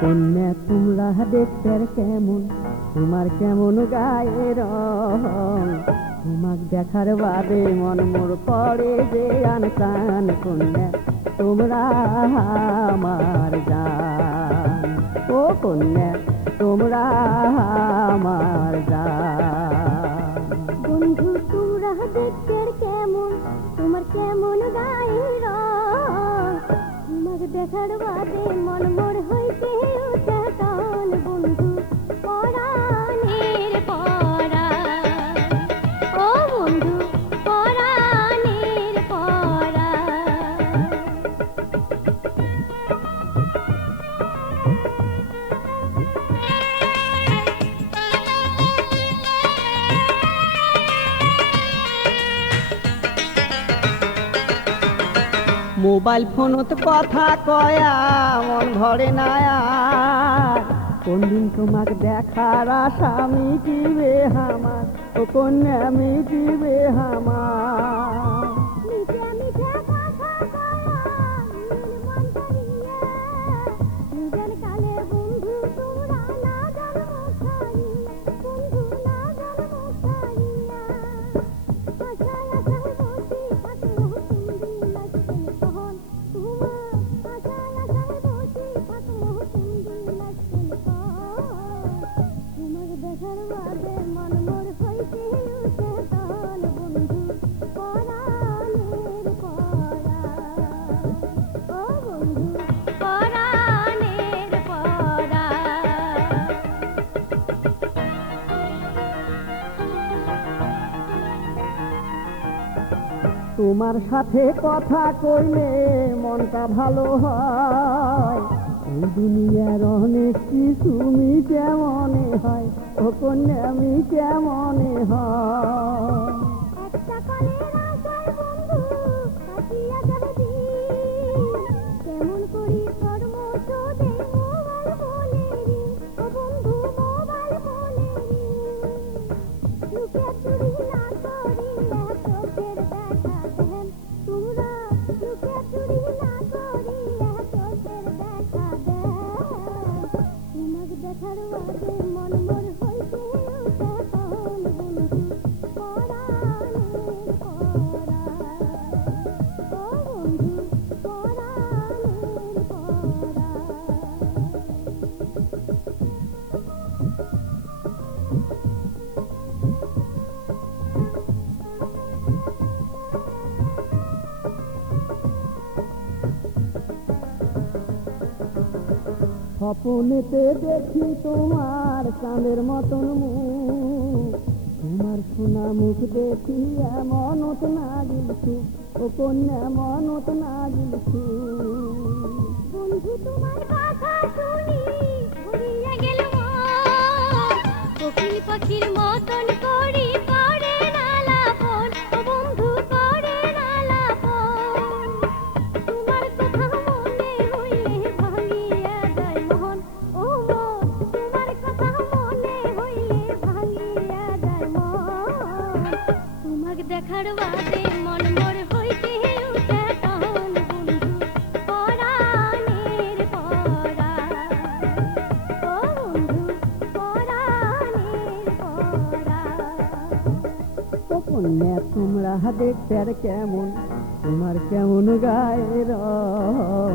কন্যা, তোমরা দেখতে কেমন? তোমার কেমন গায়ে রং? তোমাক দেখার বাদে মন মোর করে যে আনসান কন্যা, তোমরা আমার জান। ও কন্যা, তোমরা আমার জান। বন্ধু, তোমরা দেখতে কেমন? তোমার কেমন গায়ে রং? তোমাকে দেখার বাদে মন মোর মোবাইল ফোনত কথা কয়া, মন ভরে নায়া আর কোন দিন তোমাক দেখার আশা মিটিবে আমার, ও কন্যা মিটিবে আমার। তোমার সাথে কথা কইলে মনটা ভালো হয়। এই দুনিয়ার অনেক কিছু মি কেমনে হয়, ও কন্যা আমি কেমনে হয়। স্বপনেতে দেখি তোমার চাঁদের মতন মুখ। তোমার সোনা মুখ দেখি এমনত না গিলছু ও কন্যা মনত না গিলছু কন্যা তোমরা দেখতে আর কেমন? তোমার কেমন গায়ে রং?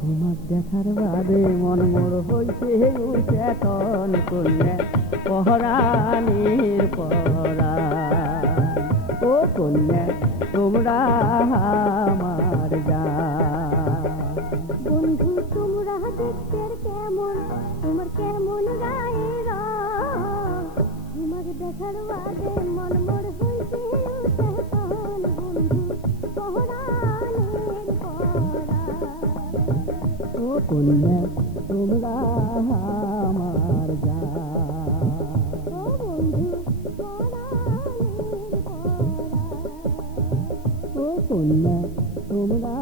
তোমার দেখার বাদে মন মোর হইতে উঠে তন কন্যা পহরানির পরা ও কন্যা, তোমরা আমার জান বন্ধু, তোমরা দেখতে কেমন? তোমার কেমন গায়ে কন্যা তোমরা আমার যা। কন্যা তোমরা